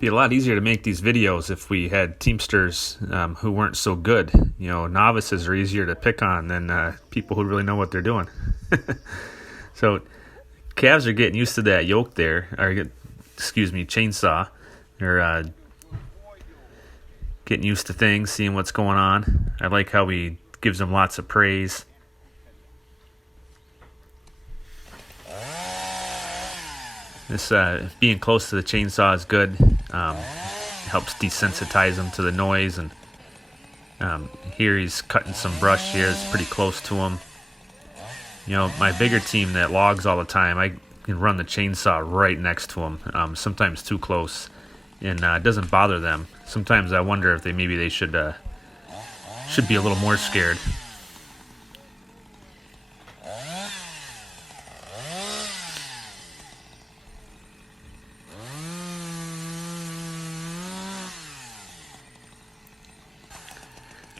Be a lot easier to make these videos if we had teamsters who weren't so good. You know, novices are easier to pick on than people who really know what they're doing. So calves are getting used to that yoke there, or excuse me, chainsaw. They're getting used to things, seeing what's going on. I like how he gives them lots of praise. This being close to the chainsaw is good. Helps desensitize them to the noise, and here he's cutting some brush here. It's pretty close to him. You know, my bigger team that logs all the time, I can run the chainsaw right next to them. Sometimes too close, and it doesn't bother them. Sometimes I wonder if they should be a little more scared.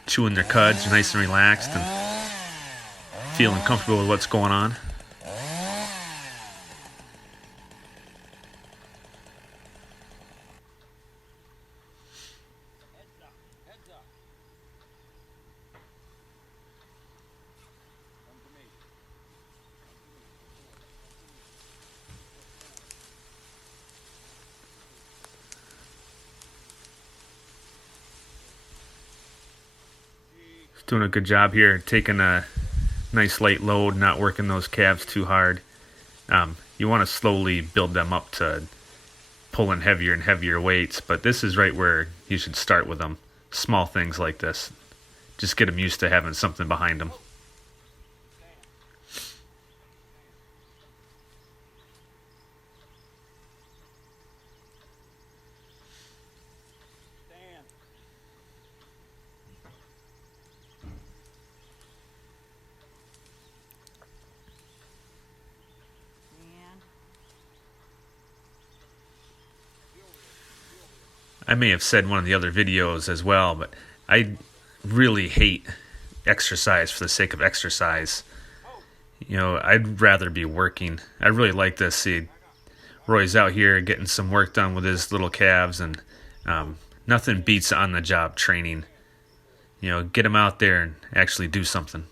Chewing their cuds, nice and relaxed, and feeling comfortable with what's going on. Doing a good job here, taking a nice light load, not working those calves too hard. You want to slowly build them up to pulling heavier and heavier weights, but this is right where you should start with them. Small things like this. Just get them used to having something behind them. I may have said in one of the other videos as well, but I really hate exercise for the sake of exercise. You know, I'd rather be working. I really like this. See, Roy's out here getting some work done with his little calves, and nothing beats on the job training. You know, get him out there and actually do something.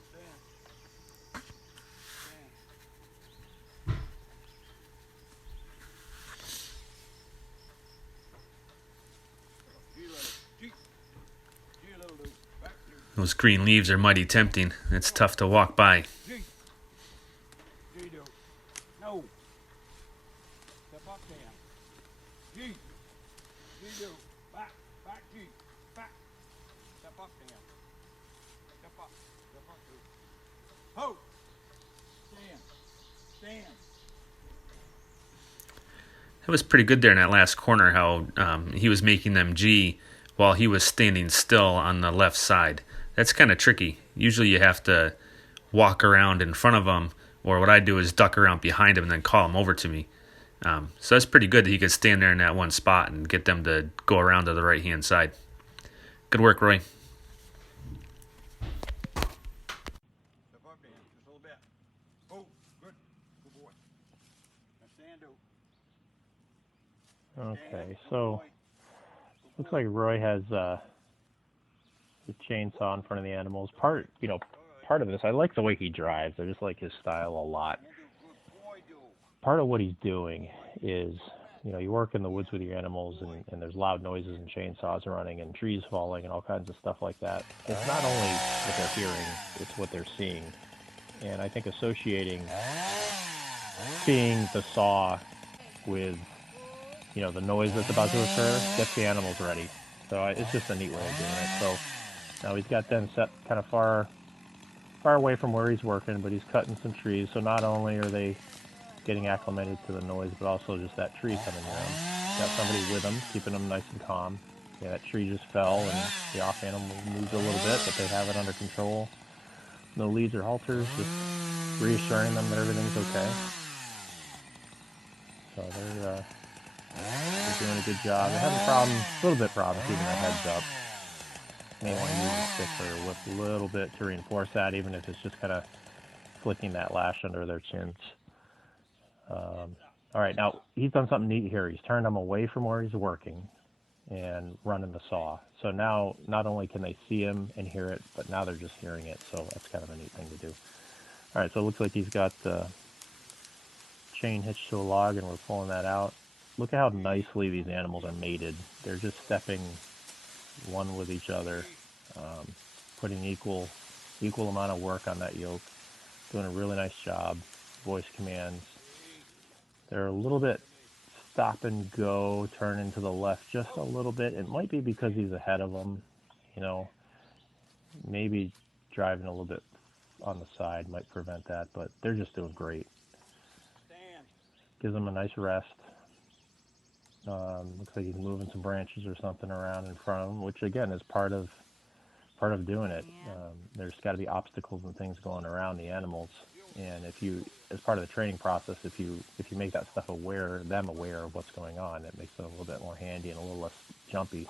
Those green leaves are mighty tempting. It's tough to walk by. That was pretty good there in that last corner, how he was making them G while he was standing still on the left side. That's kind of tricky. Usually you have to walk around in front of him, or what I do is duck around behind him and then call him over to me. So that's pretty good that he could stand there in that one spot and get them to go around to the right-hand side. Good work, Roy. Okay, so looks like Roy has the chainsaw in front of the animals. Part of this, I like the way he drives. I just like his style a lot. Part of what he's doing is, you work in the woods with your animals, and there's loud noises and chainsaws running and trees falling and all kinds of stuff like that. It's not only what they're hearing, it's what they're seeing. And I think associating seeing the saw with the noise that's about to occur gets the animals ready. So it's just a neat way of doing it. So now he's got them set kind of far away from where he's working, but he's cutting some trees. So not only are they getting acclimated to the noise, but also just that tree coming down. Got somebody with them, keeping them nice and calm. Yeah, that tree just fell, and the off animal moved a little bit, but they have it under control. No leads or halters, just reassuring them that everything's okay. So they're doing a good job. They're having a little bit problem keeping their heads up. May want to use a stick or a whip a little bit to reinforce that, even if it's just kind of flicking that lash under their chins. All right, now he's done something neat here. He's turned them away from where he's working. and running the saw. So now not only can they see him and hear it, but now they're just hearing it. So that's kind of a neat thing to do. All right, so it looks like he's got the chain hitched to a log, and we're pulling that out. Look at how nicely these animals are mated. They're just stepping one with each other, putting equal amount of work on that yoke, doing a really nice job. Voice commands. They're a little bit stop and go, turning to the left just a little bit. It might be because he's ahead of them, you know, maybe driving a little bit on the side might prevent that, but they're just doing great. Gives them a nice rest. Looks like he's moving some branches or something around in front of him, which again is part of doing it. There's got to be obstacles and things going around the animals, and if you, as part of the training process, if you make that stuff aware of what's going on, it makes them a little bit more handy and a little less jumpy.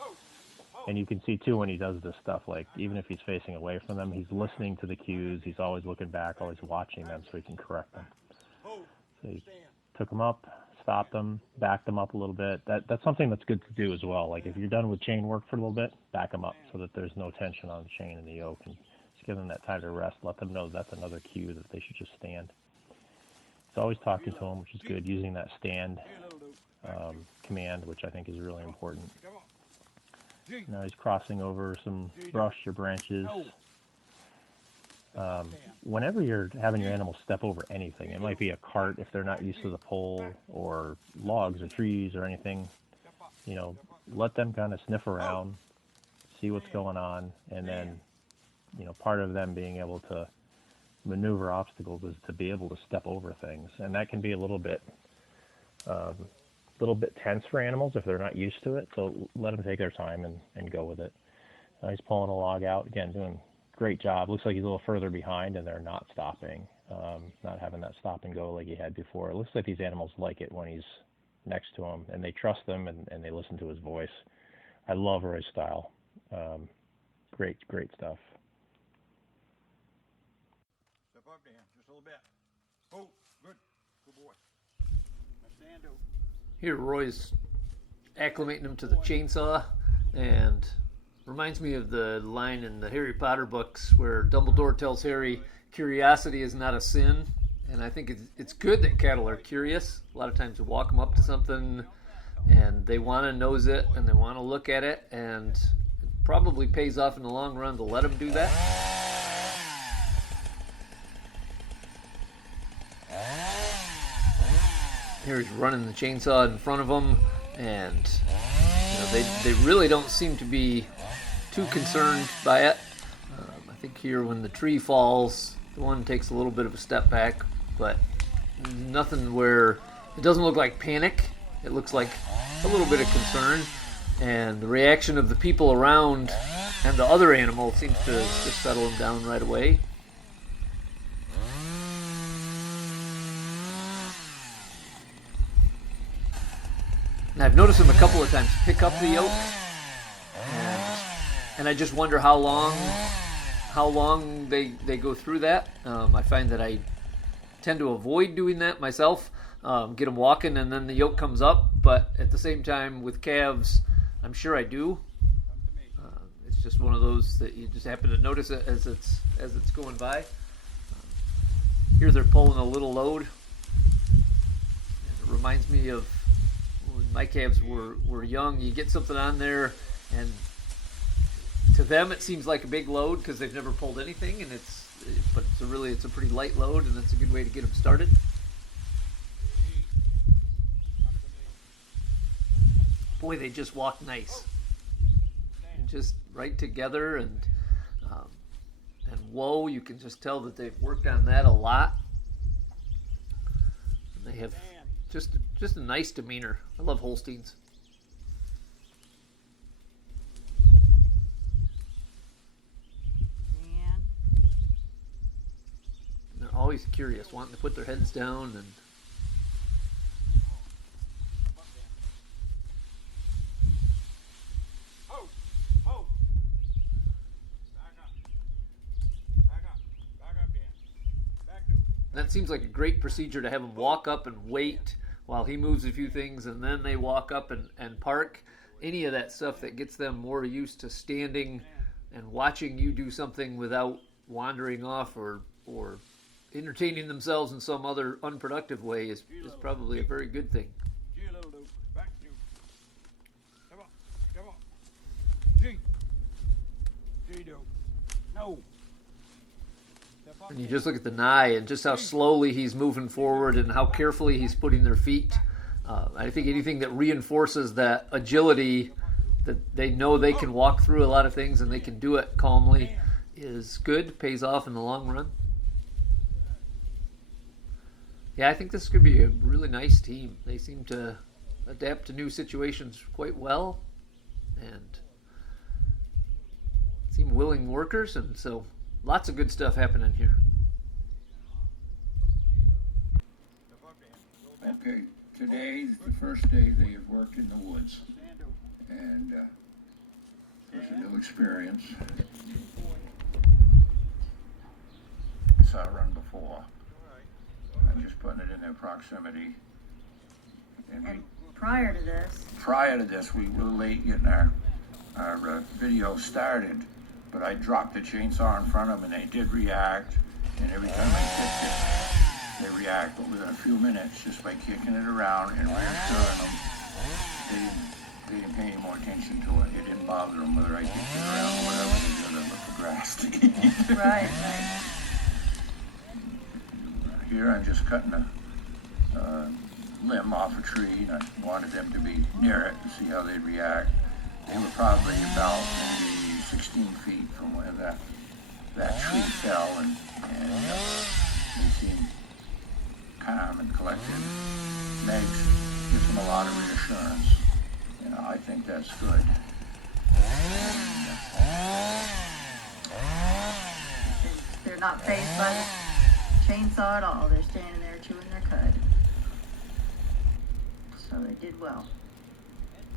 And you can see too when he does this stuff, like even if he's facing away from them, he's listening to the cues. He's always looking back, always watching them, so he can correct them. So he took them up, stopped them, backed them up a little bit. That's something that's good to do as well. Like if you're done with chain work for a little bit, back them up so that there's no tension on the chain and the yoke, and just give them that time to rest. Let them know that's another cue that they should just stand. He's always talking to them, which is good, using that stand command, which I think is really important. Now he's crossing over some brush or branches. Whenever you're having your animals step over anything, it might be a cart if they're not used to the pole, or logs or trees or anything, you know, let them kind of sniff around, see what's going on, and then, you know, part of them being able to maneuver obstacles is to be able to step over things, and that can be a little bit tense for animals if they're not used to it, so let them take their time and go with it. He's pulling a log out, again, doing a great job. Looks like he's a little further behind, and they're not stopping, not having that stop and go like he had before. It looks like these animals like it when he's next to them, and they trust him, and they listen to his voice. I love Roy's style. Great stuff. Step up to him just a little bit. Oh, good boy. Stand up. Here Roy's acclimating him to the chainsaw, and reminds me of the line in the Harry Potter books where Dumbledore tells Harry curiosity is not a sin. And I think it's good that cattle are curious. A lot of times you walk them up to something and they want to nose it and they want to look at it, and it probably pays off in the long run to let them do that. Here he's running the chainsaw in front of them, and you know, they really don't seem to be too concerned by it. I think here when the tree falls, the one takes a little bit of a step back, but nothing where it doesn't look like panic. It looks like a little bit of concern, and the reaction of the people around and the other animal seems to just settle him down right away. And I've noticed him a couple of times pick up the yoke, and I just wonder how long they go through that. I find that I tend to avoid doing that myself, get them walking and then the yoke comes up, but at the same time with calves, I'm sure I do. It's just one of those that you just happen to notice it as it's going by. Here they're pulling a little load. It reminds me of when my calves were young. You get something on there, and to them it seems like a big load because they've never pulled anything, and it's a pretty light load, and that's a good way to get them started. Boy, they just walk nice, and just right together, and whoa, you can just tell that they've worked on that a lot. And they have just a nice demeanor. I love Holsteins. And they're always curious, wanting to put their heads down and that seems like a great procedure to have them walk up and wait while he moves a few things, and then they walk up and park. any of that stuff that gets them more used to standing and watching you do something without wandering off or entertaining themselves in some other unproductive way is probably a very good thing. G, little dude. Back to you. Come on. Come on. G. G, dude. No. Step up. And you just look at the Nye and just how slowly he's moving forward and how carefully he's putting their feet. I think anything that reinforces that agility, that they know they can walk through a lot of things and they can do it calmly, is good, pays off in the long run. Yeah, I think this could be a really nice team. They seem to adapt to new situations quite well and seem willing workers, and so lots of good stuff happening here. Okay, today's the first day they have worked in the woods, and it's a new experience. I saw it run before. I'm just putting it in their proximity. And prior to this, we were late getting our video started, but I dropped the chainsaw in front of them, and they did react, and every time I kicked it, they react. But within a few minutes, just by kicking it around and reassuring them, they didn't pay any more attention to it. It didn't bother them whether I kicked it around or whatever. They did it with the grass to eat. right. Here I'm just cutting a limb off a tree, and I wanted them to be near it to see how they'd react. They were probably about maybe 16 feet from where that tree fell, and they seemed calm and collected. Megs gives them a lot of reassurance. You know, I think that's good. They're not fazed by the chainsaw at all. They're standing there chewing their cud. So they did well.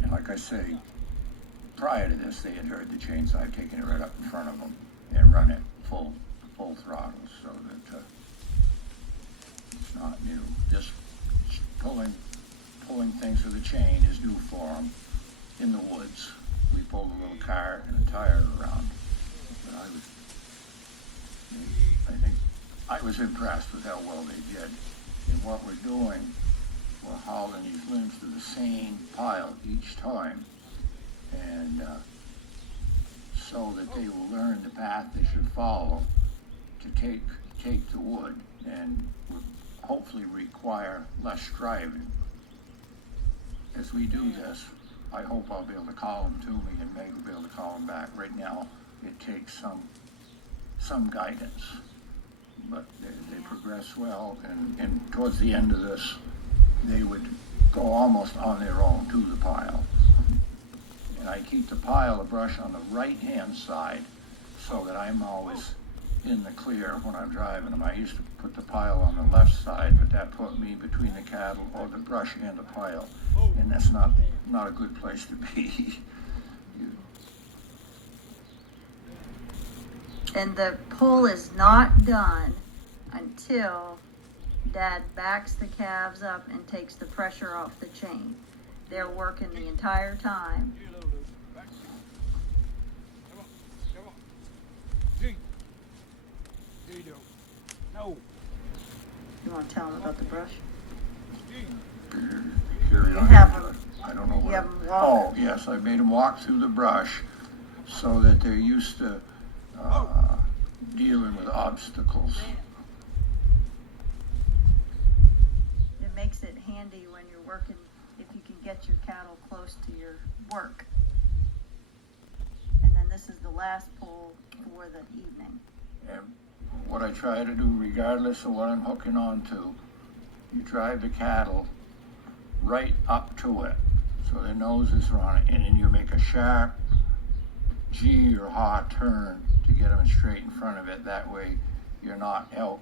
And like I say, prior to this, they had heard the chainsaw. I've taken it right up in front of them and run it full throttle, so that it's not new. Just pulling things with a chain is new for them in the woods. We pulled a little cart and a tire around, but I was impressed with how well they did. And what we're doing, we're hauling these limbs to the same pile each time, and so that they will learn the path they should follow to take the wood, and will hopefully require less driving. As we do this, I hope I'll be able to call them to me, and Meg will be able to call them back. Right now, it takes some guidance, but they progress well, and towards the end of this, they would go almost on their own to the pile. And I keep the pile of brush on the right-hand side so that I'm always in the clear when I'm driving them. I used to put the pile on the left side, but that put me between the cattle or the brush and the pile, and that's not a good place to be. And the pull is not done until Dad backs the calves up and takes the pressure off the chain. They're working the entire time. G, little dude. Back to you. Come on. G. G, dude. No. You want to tell them about the brush? G. Here You have them. I don't know You what. have them walk. Oh, yes, I made them walk through the brush so that they're used to dealing with obstacles. It makes it handy when you're working, if you can get your cattle close to your work. And then this is the last pull for the evening. And what I try to do, regardless of what I'm hooking onto, you drive the cattle right up to it, so their noses are on it, and then you make a sharp G or ha turn to get them straight in front of it. That way you're not out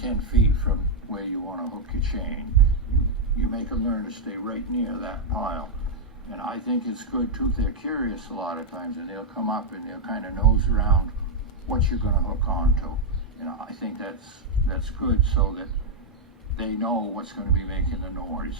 10 feet from where you want to hook your chain. You make them learn to stay right near that pile. And I think it's good too. They're curious a lot of times, and they'll come up and they'll kind of nose around what you're going to hook onto. And I think that's good, so that they know what's going to be making the noise.